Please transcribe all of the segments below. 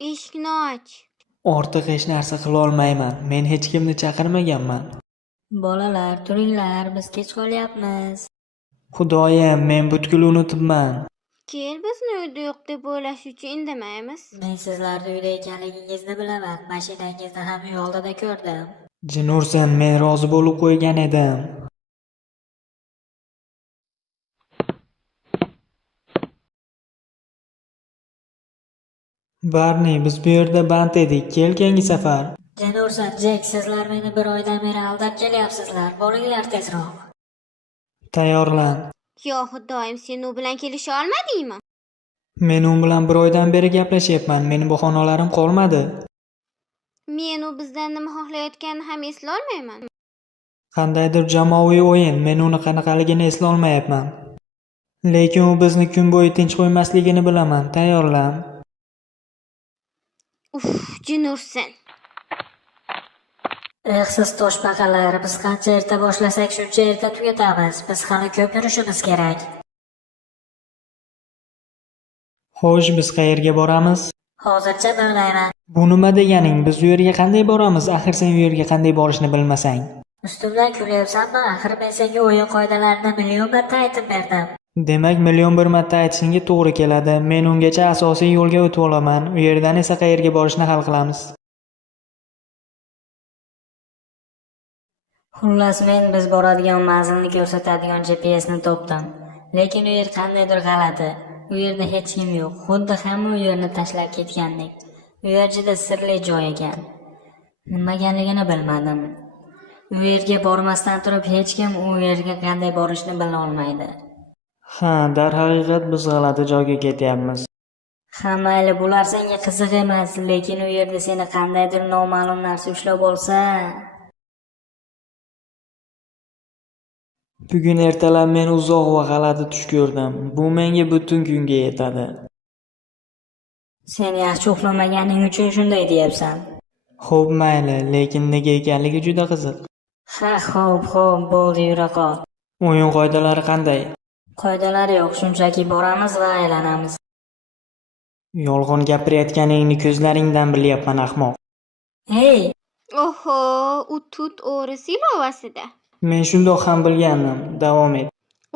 Eshikni och. Ortiq hech narsa qila olmayman. Men hech kimni chaqirmaganman. Bolalar, turinglar, biz kech qolyapmiz. Xudoyim, men butkul unutibman. Kel bizni uyda yo'q deb o'ylashuvchi indamaymiz. Men sizlarni uyda ekanligingizni bilaman. Mashinangizni ham uy oldida ko'rdim. Jin ursin, men rozi bo'lib qo'ygan edim. Barni, biz bu yerda band edik. Kel keyingi safar. Jin ursin, Jek, sizlar meni bir oydan beri aldab kelyapsizlar. Boringlar tezroq. Tayyorlan. Yo xudoyim, sen u bilan kelisha olmadingmi? Men u bilan bir oydan beri gaplashyapman. Meni bahonalarim qolmadi. Men u bizdan nima xohlayotganini ham eslolmayman. Qandaydir jamoaviy o'yin. Men uni qanaqaligini eslolmayapman. Lekin u bizni kun bo'yi tinch qo'ymasligini bilaman. Tayyorlan. Jin ursin. Siz toshbaqalar, biz qancha erta boshlasak shuncha erta tugatamiz. Biz hali ko'p yurishimiz kerak. Xo'sh, biz qayerga boramiz? Hozircha bilmayman. Bu nima deganing? Biz u yerga qanday boramiz? Axir sen u yerga qanday borishni bilmasang. Ustimdan kulyapsanmi? Axir men senga o'yin qoidalarini million marta aytib berdim. Demak, million bir marta aytishingga to'g'ri keladi. Men ungacha asosiy yo'lga o'tib olaman. U yerdan esa qayerga borishni hal qilamiz. Xullas, men biz boradigan manzilni ko'rsatadigan GPSni topdim. Lekin u yer qandaydir g'alati. U yerda hech kim yo'q. Xuddi hamma u yerni tashlab ketgandek. U yer juda sirli joy ekan. Nimaganligini bilmadim. U yerga bormasdan turib hech kim u yerga qanday borishni bila olmaydi. Ha, darhaqiqat biz g'alati joyga ketyapmiz. Ha, mayli, bular senga qiziq emas, lekin u yerda seni qandaydir noma'lum narsa ushlab olsa, Bugun ertalab men uzoq va g'alati tush ko'rdim. Bu menga butun kunga yetadi. sen yaxshi uxlamaganing uchun shunday deyapsan. Xo'p, mayli, lekin nega ekanligi juda qiziq. Ha, xo'p, bo'ldi, yura qol. O'yin qoidalari qanday? Qoidalari yo'q, shunchaki boramiz va aylanamiz. Yolg'on gapirayotganingni ko'zlaringdan bilyapman, ahmoq. Hey, Oho, u tut o'g'risi ilovasida. Men shundoq ham bilgandim. Davom et.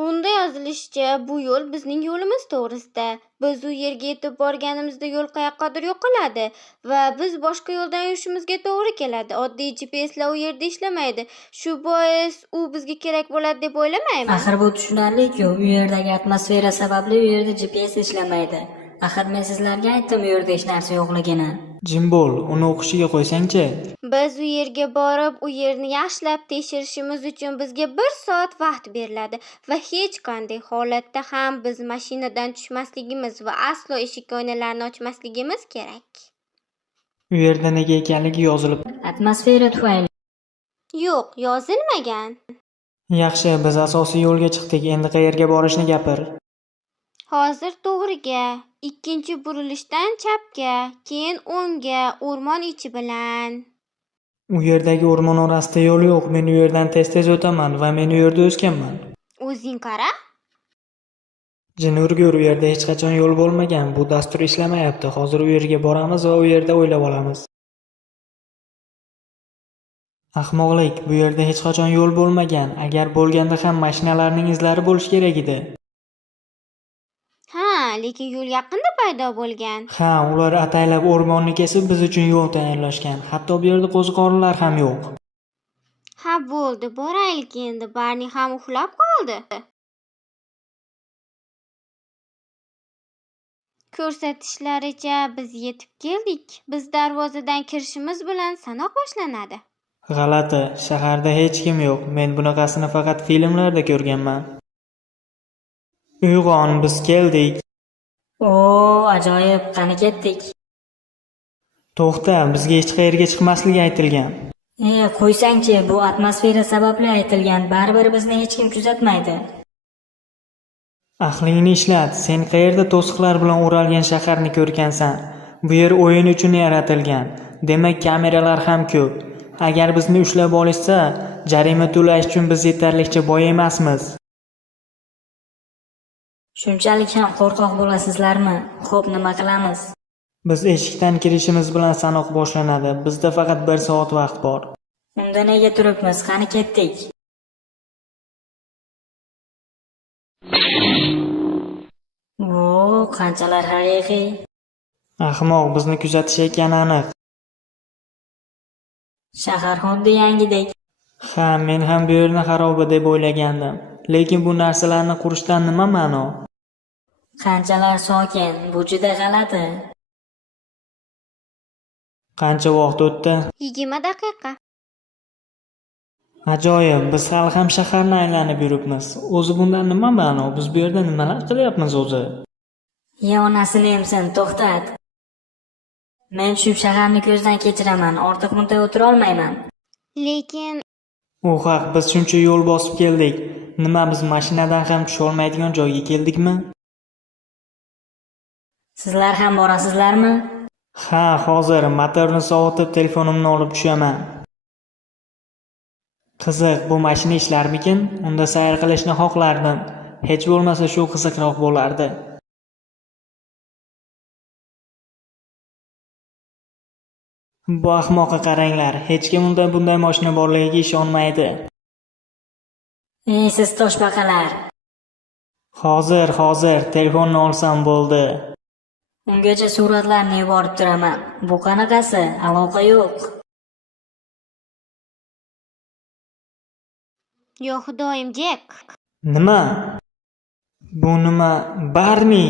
Unda yozilishicha, bu yo'l bizning yo'limiz to'g'risida. Biz u yerga yetib borganimizda yo'l qayoqqadir yo'qoladi va biz boshqa yo'ldan yurishimizga to'g'ri keladi. Oddiy GPSlar u yerda ishlamaydi. Shu bois u bizga kerak bo'ladi deb o'ylamayman. axir bu tushunarli-ku, u yerdagi atmosfera sababli u yerda GPS ishlamaydi. Axir men sizlarga aytdim u yerda hech narsa yo'qligini. Jimbol, uni o'qishiga qo'ysang-chi. Biz u yerga borib, u yerni yaxshilab tekshirishimiz uchun bizga 1 soat vaqt beriladi va hech qanday holatda ham biz mashinadan tushmasligimiz va aslo eshik oynalarni ochmasligimiz kerak. U yerda nega ekanligi yozilib. Atmosfera tufayli. Yo'q, yozilmagan. Yaxshi, biz asosiy yo'lga chiqdik. Endi qayerga borishni gapir. Hozir to'g'riga, ikkinchi burilishdan chapga, keyin o'ngga, o'rmon ichi bilan. U yerdagi o'rmon orasida yo'l yo'q. Men u yerdan tez-tez o'taman va men u yerda o'sganman. O'zing qara. Jin urgur, u yerda hech qachon yo'l bo'lmagan. Bu dastur ishlamayapti. Hozir u yerga boramiz va u yerda o'ylab olamiz. Ahmoqlik, bu yerda hech qachon yo'l bo'lmagan. Agar bo'lganda ham mashinalarning izlari bo'lish kerak edi. Ha, lekin yo'l yaqinda paydo bo'lgan. Ha, ular ataylab o'rmonni kesib biz uchun yo'l tayyorlashgan. Hatto bu yerda qo'ziqorinlar ham yo'q. Ha, bo'ldi, boraylik endi. Barni ham uxlab qoldi. Ko'rsatishlaricha biz yetib keldik. Biz darvozadan kirishimiz bilan sanoq boshlanadi. G'alati, shaharda hech kim yo'q. Men bunaqasini faqat filmlarda ko'rganman. Uyg'on, biz keldik. O, ajoyib, qani ketdik. To'xta, bizga hech qayerga chiqmasligi aytilgan. Qo'ysangchi, bu atmosfera sababli aytilgan. Baribir bizni hech kim kuzatmaydi. Aqlingni ishlat. Sen qayerda to'siqlar bilan o'ralgan shaharni ko'rgansan? Bu yer o'yin uchun yaratilgan. Demak, kameralar ham ko'p. Agar bizni ushlab olishsa, jarima to'lash uchun biz yetarlicha boy emasmiz. Shunchalik ham qo'rqoq bo'lasizlarmi? Xo'p, nima qilamiz? Biz eshikdan kirishimiz bilan sanoq boshlanadi. Bizda faqat 1 soat vaqt bor. Unda nega turibmiz? Qani ketdik. Qanchalar haqiqiy. Ahmoq, bizni kuzatishayotgani aniq. Shahar xuddi yangidek. Ha, men ham bu yerni xaroba deb o'ylagandim. Lekin bu narsalarni qurishdan nima ma'no? Qanchalar sokin. Bu juda g'alati. Qancha vaqt o'tdi? 20 daqiqa. Ajoyib, biz hali ham shaharni aylanib yuribmiz. O'zi bundan nima ma'no? Biz bu yerda nimalar qilyapmiz o'zi? Ya onasini emsin, to'xtat. Men tushib shaharni ko'zdan kechiraman. Ortiq bunday o'tira olmayman. Lekin U haq, biz shuncha yo'l bosib keldik. Nima biz mashinadan ham tusha olmaydigan joyga keldikmi? Sizlar ham borasizlarmi? Ha, hozir motorni sovutib telefonimni olib tushaman. Qiziq, bu mashina ishlarmikin? Unda sayr qilishni xohlardim. Hech bo'lmasa shu qiziqroq bo'lardi. Bu ahmoqqa qaranglar, hech kim undan bunday mashina borligiga ishonmaydi. Ey siz toshbaqalar. Hozir telefonni olsam bo'ldi. Ungacha suratlarni yuborib turaman. Bu qanaqasi? Aloqa yo'q. yo xudoyim, Jek. Nima? Bu nima? Barni.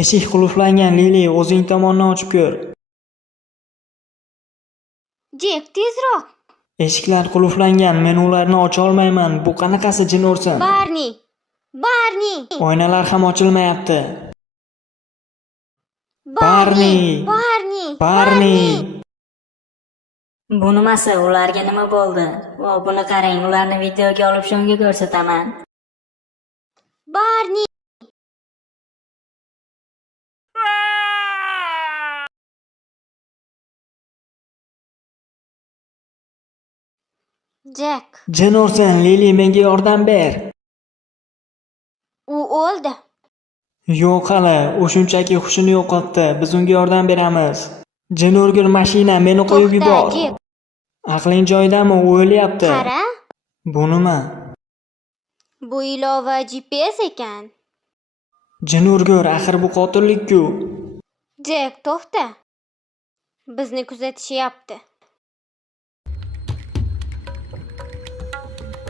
Eshik qulflangan, Lili, o'zing tomonni ochib ko'r. Jek, tezroq. Eshiklar qulflangan, men ularni ocha olmayman. Bu qanaqasi jin ursin? Barni. Oynalar ham ochilmayapti. Barni. Bu nimasi? Ularga nima bo'ldi? Vo, buni qarang, ularni videoga olib shunga ko'rsataman. Barni. Jek, Jin ursin, Lili, menga yordam ber. u o'ldi. Yo'q hali, u shunchaki hushini yo'qotdi. Biz unga yordam beramiz. Jin urgir mashina, meni qo'yib yubor. Jek, Aqling joyidami? U o'lyapti. qara. Bu nima? Bu ilova GPS ekan. Jin urgir, axir bu qotillik-ku. Jek, to'xta. Bizni kuzatishyapti.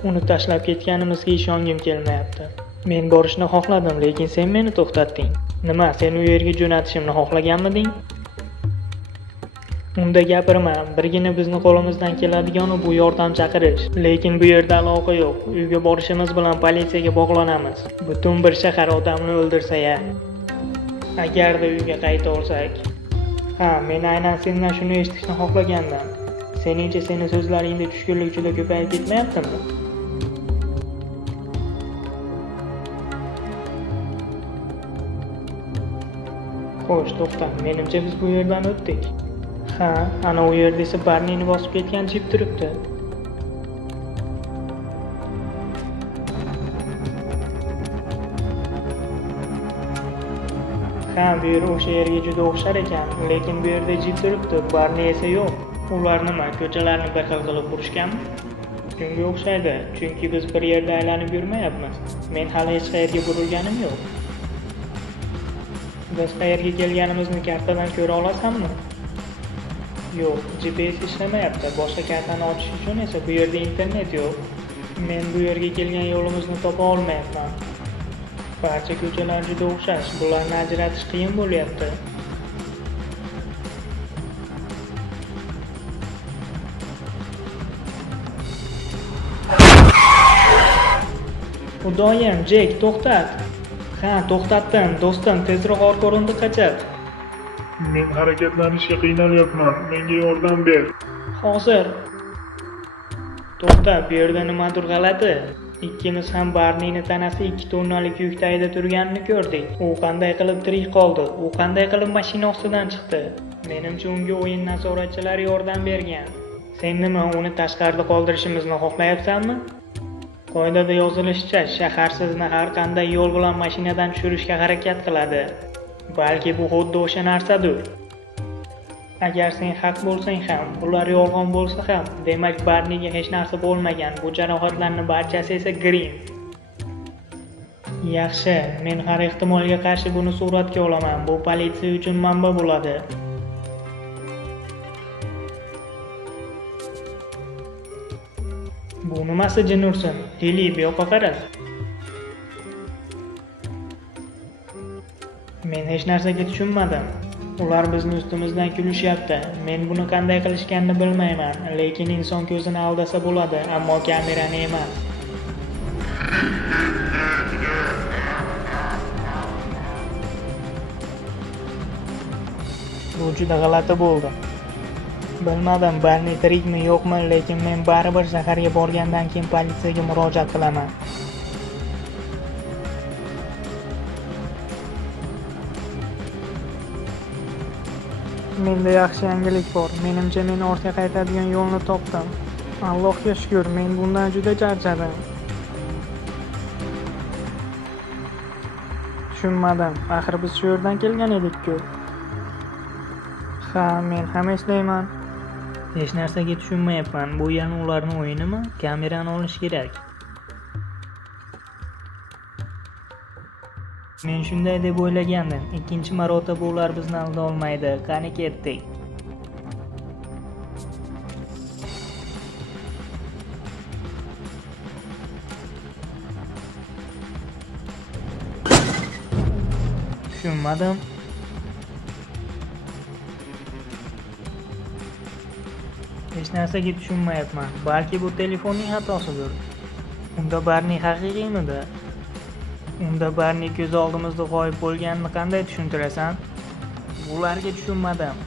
Uni tashlab ketganimizga ishongim kelmayapti. Men borishni xohladim, lekin sen meni to'xtatding. Nima, sen u yerga jo'natishimni xohlaganmiding? Unda gapirma, birgina bizni qo'limizdan keladigani bu yordam chaqirish. Lekin bu yerda aloqa yo'q. Uyga borishimiz bilan politsiyaga bog'lanamiz. Butun bir shahar odamni o'ldirsa-ya. Agarda uyga qayta olsak. Ha, men aynan sendan shuni eshitishni xohlagandim. Seningcha seni so'zlaringda tushkunlik juda ko'payib ketmayaptimi? Xo'sh, to'xta. Menimcha biz bu yerdan o'tdik. Ha, ana u yerda esa Barnini bosib ketgan jip turibdi. Ha, bu yer o'sha yerga juda o'xshar ekan, lekin bu yerda jip turibdi, Barni esa yo'q. Ular nima, ko'chalarni bir xil qilib qurishganmi? Shunga o'xshaydi, chunki biz bir yerda aylanib yurmayapmiz. Men hali hech qayerga burilganim yo'q. Biz qayerga kelganimizni kartadan ko'ra olasanmi? Yo'q, GPS ishlamayapti. Boshqa kartani ochish uchun esa bu yerda internet yo'q. Men bu yerga kelgan yo'limizni topa olmayapman. Barcha ko'chalar juda o'xshash. Bularni ajratish qiyin bo'lyapti. Xudoyim, Jek, to'xtat. Ha, to'xtatdim, do'stim, tezroq orqa o'rindiqqa chiq. Men harakatlanishga qiynalyapman. Menga yordam ber. Hozir. To'xta, bu yerda nimadir g'alati. Ikkimiz ham Barnini tanasi 2 tonnalik yuk tagida turganini ko'rdik. U qanday qilib tirik qoldi? U qanday qilib mashina ostidan chiqdi? Menimcha unga o'yin nazoratchilari yordam bergan. Sen nima, uni tashqarida qoldirishimizni xohlayapsanmi? Qoidada yozilishicha, shaharsizni har qanday yo'l bilan mashinadan tushirishga harakat qiladi. Balki bu xuddi o'sha narsadir. Agar sen haq bo'lsang ham, ular yolg'on bo'lsa ham, demak Barniga hech narsa bo'lmagan. Bu jarohatlarning barchasi esa Grim. Yaxshi, men har ehtimolga qarshi buni suratga olaman. Bu politsiya uchun manba bo'ladi. Bu nimasi jin ursin? Lili, bu yoqqa qara. Men hech narsaga tushunmadim. Ular bizni ustimizdan kulishyapti. Men buni qanday qilishganini bilmayman, lekin inson ko'zini aldasa bo'ladi, ammo kamerani emas. Bu juda g'alati bo'ldi. Bilmadim Barni tirikmi yo'qmi, lekin men baribir shaharga borgandan keyin politsiyaga murojaat qilaman. Menda yaxshi yangilik bor. Menimcha men ortga qaytadigan yo'lni topdim. Allohga shukr, men bundan juda charchadim. Tushunmadim. Axir biz shu yerdan kelgan edik-ku. Ha, men ham eslayman. Hech narsaga tushunmayapman. Bu yana ularning o'yinimi? Kamerani olish kerak. Men shunday deb o'ylagandim. Ikkinchi marotaba ular bizni alda olmaydi. Qani ketdik. Tushunmadim. Hech narsaga tushunmayapman. Balki bu telefonning xatosidir. Unda Barni haqiqiymidi? Unda Barni ko'z oldimizda g'oyib bo'lganini qanday tushuntirasan? Bularga tushunmadim.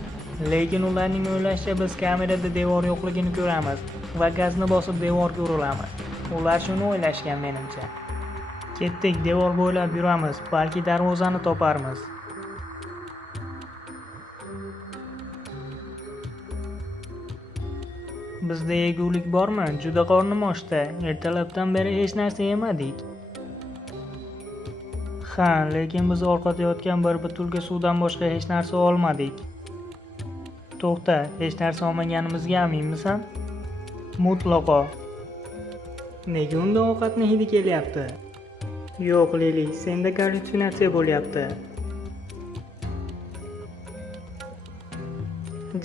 Lekin ularning o'ylashicha biz kamerada devor yo'qligini ko'ramiz va gazni bosib devorga urilamiz. Ular shuni o'ylashgan menimcha. Ketdik, devor bo'ylab yuramiz, balki darvozani toparmiz. Bizda yegulik bormi? Juda qornim ochdi. Ertalabdan beri hech narsa yemadik. Ha, lekin biz orqada yotgan bir butulka suvdan boshqa hech narsa olmadik. To'xta, hech narsa olmaganimizga aminmisan? Mutlaqo. Nega unda ovqatning hidi kelyapti? Yo'q, Lili, senda gallyutsinatsiya bo'lyapti.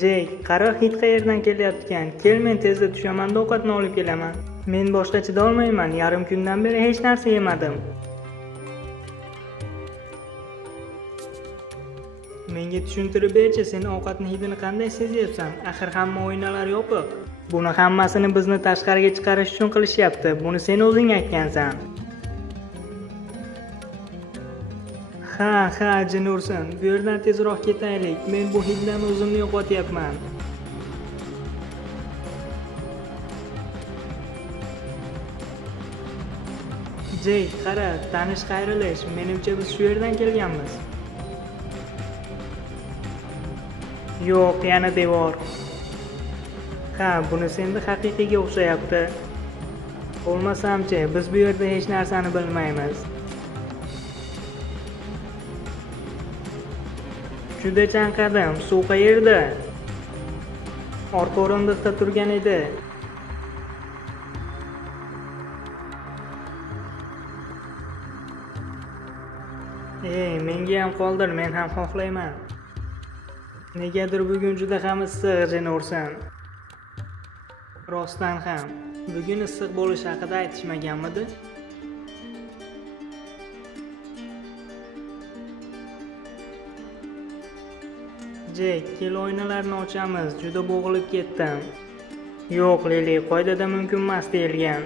Jek, qara hid qayerdan kelyapti-kan? Kel, men tezda tushaman, ovqatni olib kelaman. Men boshqa chidolmayman, yarim kundan beri hech narsa yemadim. Menga tushuntirib berchi, sen ovqatning hidini qanday sezyapsan? Axir hamma oynalar yopiq. Buni hammasini bizni tashqariga chiqarish uchun qilishyapti. Buni sen o'zing aytgansan. Ha, jin ursin. Bu yerdan tezroq ketaylik. Men bu hiddan o'zimni yo'qotyapman. Jey, qara, tanish qayrilish. Menimcha biz shu yerdan kelganmiz. Yo'q, yana devor. Ha, buni senda haqiqiyga o'xshayapti. Bo'lmasamchi, biz bu yerda hech narsani bilmaymiz. Juda chanqadim. Suv qayerda? Orqa o'rindiqda turgan edi. Menga ham qoldir, men ham xohlayman. Negadir bugun juda ham issiq, jin ursin. Rostdan ham, bugun issiq bo'lishi haqida aytishmaganmidi? Jek, kel oynalarni ochamiz, juda bo'g'ilib ketdim. Yo'q, Lili, qoidada mumkin emas deyilgan.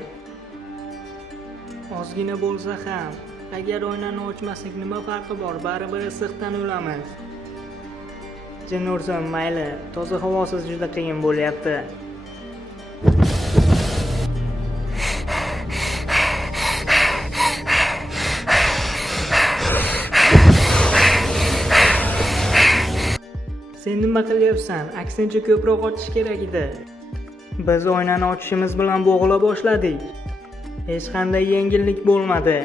Ozgina bo'lsa ham, agar oynani ochmasak nima farqi bor? Baribir issiqdan o'lamiz. Jin ursin, mayli, toza havosiz juda qiyin bo'lyapti. Sen nima qilyapsan? Aksincha ko'proq ochish kerak edi. Biz oynani ochishimiz bilan bo'g'ila boshladik. Hech qanday yengillik bo'lmadi.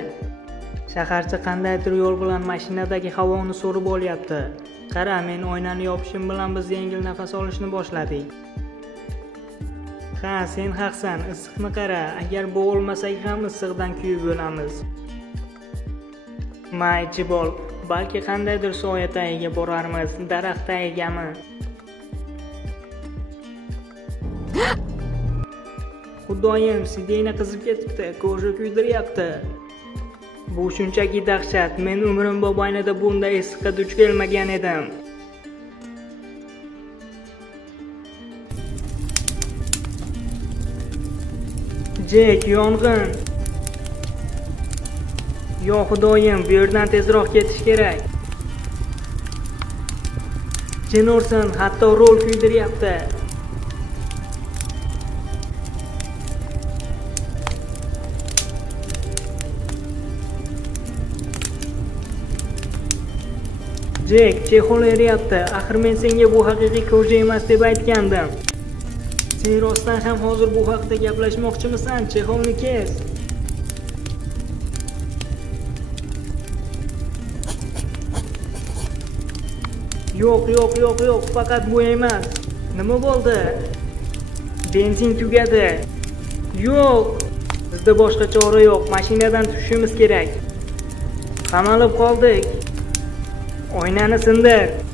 Shaharchi qandaydir yo'l bilan mashinadagi havoni so'rib olyapti. Qara, men oynani yopishim bilan biz yengil nafas olishni boshladik. Ha, sen haqsan, issiqni qara. Agar bo'g'ilmasak ham issiqdan kuyib o'lamiz. Maychi bol, balki qandaydir soya tagiga borarmiz. Daraxt tagigami? Xudoyim, sidena qizib ketibdi, ko'zi kuydiryapti. Bu shunchaki dahshat. Men umrim mobaynida bunday issiqqa duch kelmagan edim. Jek, yong'in. Yo Xudoyim, bu yerdan tezroq ketish kerak. Jin ursin, hatto rol kuydiryapti. Jek, Chexol eryapti. Axir men senga bu haqiqiy ko'rja emas deb aytgandim. Sen rostdan ham hozir bu haqda gaplashmoqchimisan? Chexolni kes. Yo'q, faqat bu emas. Nima bo'ldi? Benzin tugadi. Yo'q. Bizda boshqa chora yo'q. Mashinadan tushishimiz kerak. Qamalib qoldik. Oynani sindir.